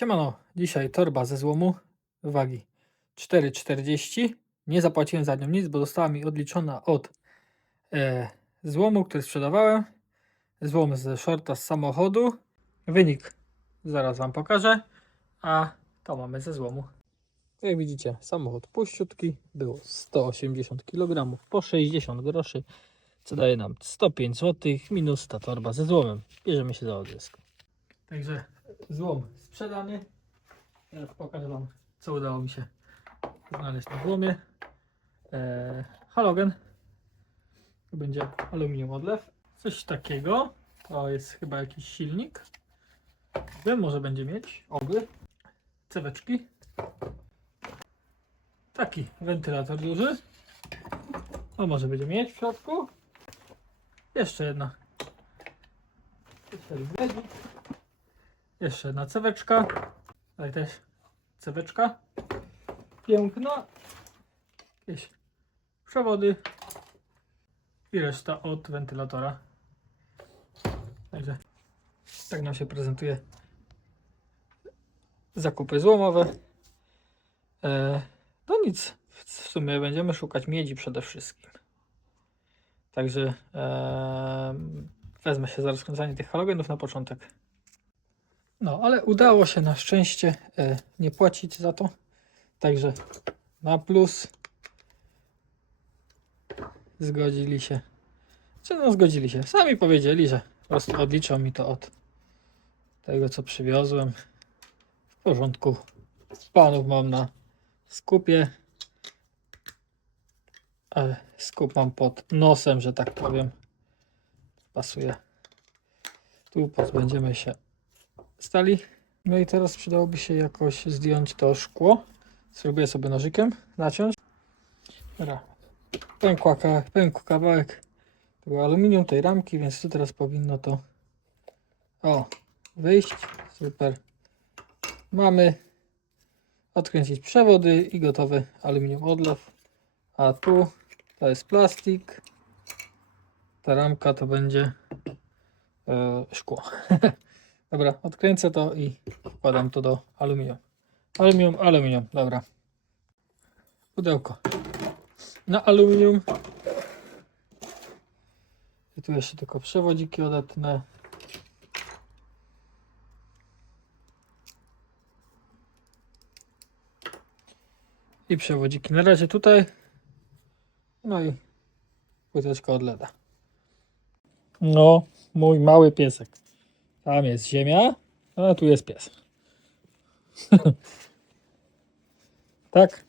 Siemano, dzisiaj torba ze złomu wagi 4,40. Nie zapłaciłem za nią nic, bo została mi odliczona od e, złomu, który sprzedawałem. Złom ze shorta z samochodu. Wynik zaraz Wam pokażę. A to mamy ze złomu. Jak widzicie, samochód puściutki. Było 180 kg po 60 groszy, co daje nam 105 zł minus ta torba ze złomem. Bierzemy się za odzysk. Także złom sprzedany. Teraz pokażę Wam, co udało mi się znaleźć na złomie. Eee, halogen. To będzie aluminium odlew. Coś takiego. To jest chyba jakiś silnik. Wiem, może będzie mieć. Oby. Ceweczki. Taki wentylator duży. O, może będzie mieć w środku. Jeszcze jedna. Jeszcze. Jeszcze jedna ceweczka. Tutaj też ceweczka. Piękna. Jakieś przewody. I reszta od wentylatora. Także tak nam się prezentuje zakupy złomowe. E, no nic. W sumie będziemy szukać miedzi przede wszystkim. Także e, wezmę się za rozkręcanie tych halogenów na początek. No, ale udało się na szczęście e, nie płacić za to. Także na plus zgodzili się. Czy no zgodzili się? Sami powiedzieli, że po prostu odliczą mi to od tego, co przywiozłem. W porządku. Panów mam na skupie. Ale skup mam pod nosem, że tak powiem. Pasuje. Tu pozbędziemy się stali. No i teraz przydałoby się jakoś zdjąć to szkło. Spróbuję sobie nożykiem naciąć. Dobra. Pękła, pękł kawałek tego aluminium, tej ramki, więc tu teraz powinno to o, wyjść. Super. Mamy odkręcić przewody i gotowy aluminium odlew. A tu to jest plastik. Ta ramka to będzie e, szkło. Dobra, odkręcę to i wkładam to do aluminium. Aluminium, aluminium, dobra. Pudełko. Na aluminium. I tu jeszcze tylko przewodziki odetnę. I przewodziki. Na razie tutaj. No i płyteczka od LEDa. No, mój mały piesek. Tam jest ziemia, a tu jest pies. tak?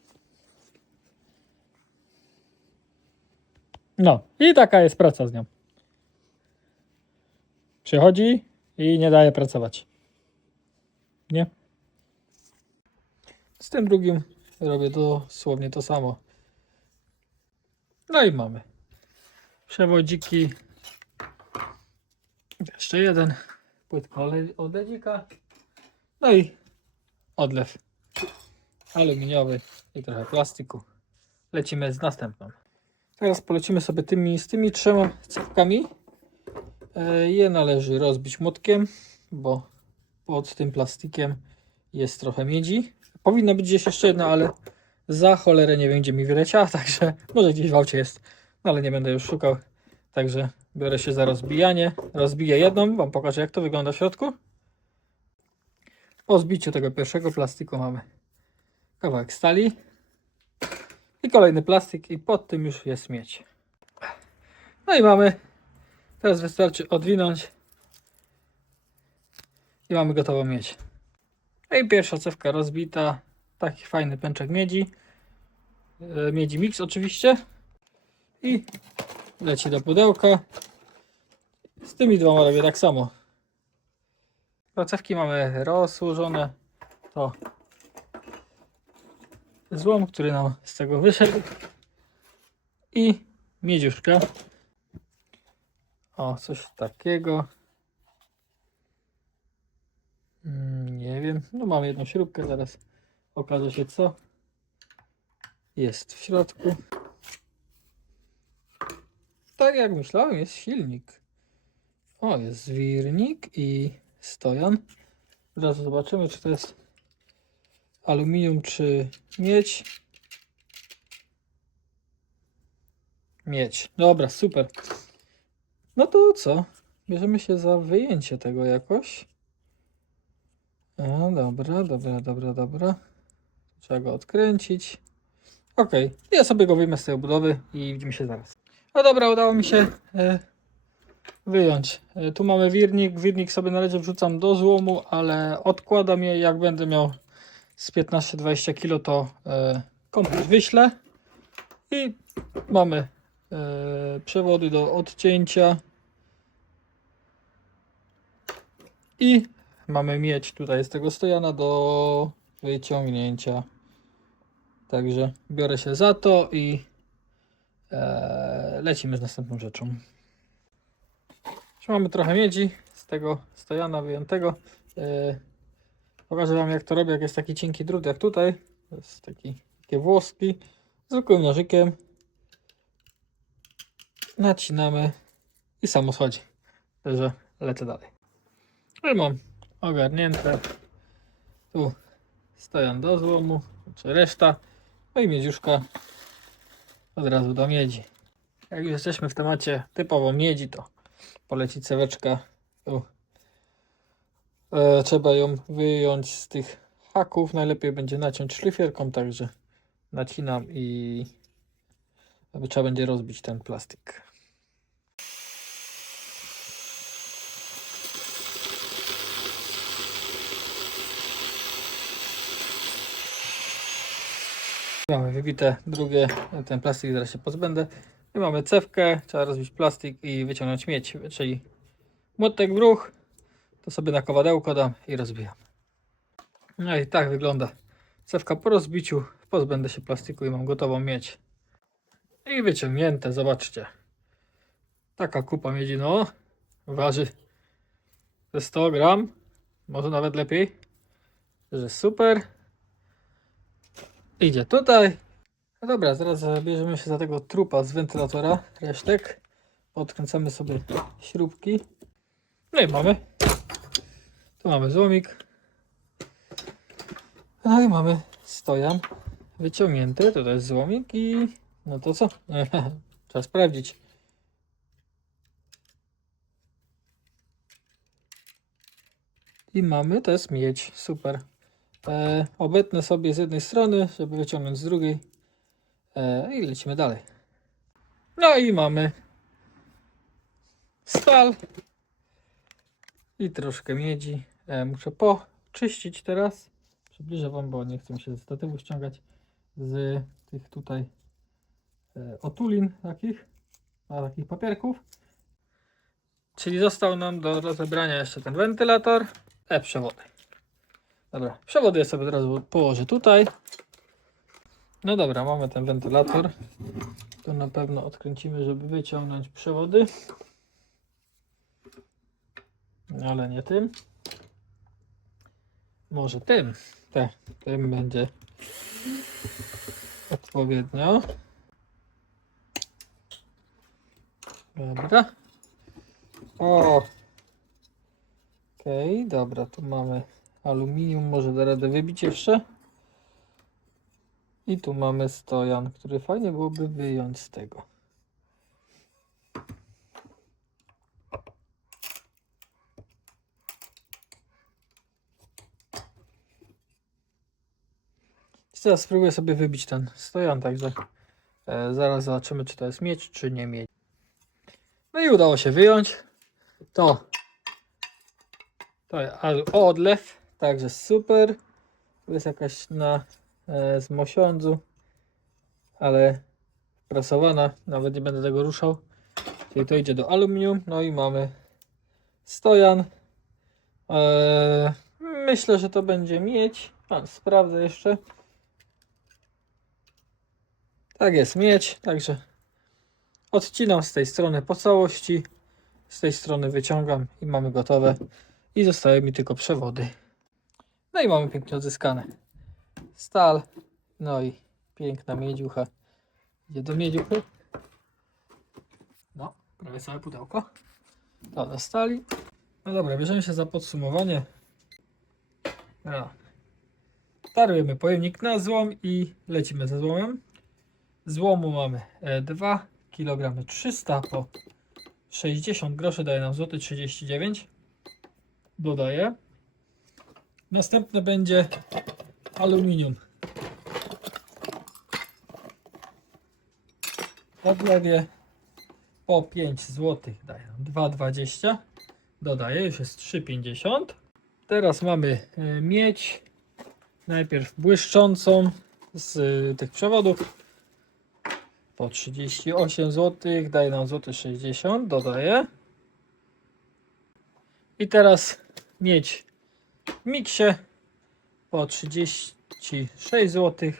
No, i taka jest praca z nią. Przychodzi i nie daje pracować. Nie? Z tym drugim robię dosłownie to samo. No i mamy. Przewodziki. Jeszcze jeden ole- odledzika. No i odlew aluminiowy i trochę plastiku. Lecimy z następną. Teraz polecimy sobie tymi, z tymi trzema cewkami. E, Je należy rozbić młotkiem, bo pod tym plastikiem jest trochę miedzi. Powinno być gdzieś jeszcze jedna, ale za cholerę nie wiem gdzie mi wyleciała, także może gdzieś w aucie jest, no ale nie będę już szukał. Także biorę się za rozbijanie. Rozbiję jedną, wam pokażę jak to wygląda w środku. Po zbiciu tego pierwszego plastiku mamy kawałek stali i kolejny plastik i pod tym już jest miedź. No i mamy, teraz wystarczy odwinąć i mamy gotową miedź. No i pierwsza cewka rozbita, taki fajny pęczek miedzi, E, miedzi mix oczywiście i leci do pudełka. Z tymi dwoma robię tak samo. Placewki mamy rozłożone. To złom, który nam z tego wyszedł. I miedziuszka. O, coś takiego. Mm, Nie wiem. No mam jedną śrubkę, zaraz okaże się co jest w środku. Tak jak myślałem, jest silnik. O, jest zwirnik i stojan. Od razu zobaczymy, czy to jest aluminium, czy miedź. Miedź. Dobra, super. No to co? Bierzemy się za wyjęcie tego jakoś. A, dobra, dobra, dobra, dobra. Trzeba go odkręcić. Ok, ja sobie go wyjmę z tej obudowy i widzimy się zaraz. No dobra, udało mi się e, wyjąć. E, tu mamy wirnik. Wirnik sobie należy wrzucam do złomu, ale odkładam je. Jak będę miał z 15-20 kg, to e, komplet wyślę. I mamy przewody do odcięcia. I mamy mieć tutaj z tego stojana do wyciągnięcia. Także biorę się za to i lecimy z następną rzeczą. Mamy trochę miedzi z tego stojana wyjętego. E, pokażę Wam jak to robię, jak jest taki cienki drut jak tutaj. To jest taki, takie włoski. Zwykłym nożykiem nacinamy i samo schodzi. Także lecę dalej. I mam ogarnięte. Tu stojan do złomu, czy reszta. No i miedziuszka od razu do miedzi. Jak już jesteśmy w temacie typowo miedzi, to poleci ceweczka. E, trzeba ją wyjąć z tych haków. Najlepiej będzie naciąć szlifierką, także nacinam i trzeba będzie rozbić ten plastik. Mamy wybite drugie, ten plastik zaraz się pozbędę. I mamy cewkę, trzeba rozbić plastik i wyciągnąć miedź, czyli młotek w ruch, to sobie na kowadełko dam i rozbijam. No i tak wygląda cewka po rozbiciu, pozbędę się plastiku i mam gotową miedź. I wyciągnięte, zobaczcie. Taka kupa miedzi, no, waży ze 100 gram, może nawet lepiej, że super. Idzie tutaj. No dobra, zaraz bierzemy się za tego trupa z wentylatora, resztek. Odkręcamy sobie śrubki. No i mamy. Tu mamy złomik. No i mamy stojan wyciągnięty. Tutaj jest złomik i no to co? Trzeba sprawdzić. I mamy, to jest miedź, super. E, obetnę sobie z jednej strony, żeby wyciągnąć z drugiej. E, I lecimy dalej. No i mamy stal i troszkę miedzi. E, muszę poczyścić teraz. Przybliżę Wam, bo nie chcę się ze statywu ściągać z tych tutaj e, otulin takich, a takich papierków. Czyli został nam do rozebrania jeszcze ten wentylator, e przewody. Dobra, przewody ja sobie od razu położę tutaj. No dobra, mamy ten wentylator. To na pewno odkręcimy, żeby wyciągnąć przewody. Ale nie tym. Może tym. Te, tym będzie odpowiednio. Dobra. O. Okej, okay, dobra, tu mamy aluminium, może da radę wybić jeszcze. I tu mamy stojan, który fajnie byłoby wyjąć z tego. Teraz spróbuję sobie wybić ten stojan, także e, zaraz zobaczymy, czy to jest miedź, czy nie miedź. No i udało się wyjąć. To, to jest odlew, także super. Tu jest jakaś na e, z mosiądzu, ale prasowana, nawet nie będę tego ruszał. Czyli to idzie do aluminium, no i mamy stojan. E, myślę, że to będzie miedź. A, sprawdzę jeszcze. Tak jest, miedź, także odcinam z tej strony po całości, z tej strony wyciągam i mamy gotowe i zostały mi tylko przewody. No i mamy pięknie odzyskane. Stal, no i piękna miedziucha. Idzie do miedziuchy. No, prawie całe pudełko. To stali. No dobra, bierzemy się za podsumowanie. A. Tarujemy pojemnik na złom i lecimy ze złomem. Złomu mamy e, 2 kg 300 po 60 groszy daje nam złoty 39. Dodaję. Następne będzie aluminium. Odlewie po 5 zł nam 2,20. Dodaję, już jest 3,50. Teraz mamy e, miedź. Najpierw błyszczącą z e, tych przewodów po 38 zł, daje nam złoty 60, dodaję. I teraz miedź w miksie po 36 zł,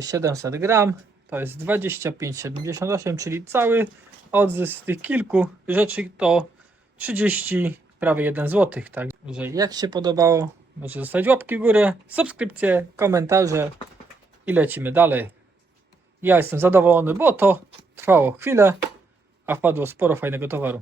700 gram, to jest 25,78, czyli cały odzysk z tych kilku rzeczy to 30, prawie 1 zł. Także jak się podobało, możecie zostawić łapki w górę, subskrypcje, komentarze i lecimy dalej. Ja jestem zadowolony, bo to trwało chwilę, a wpadło sporo fajnego towaru.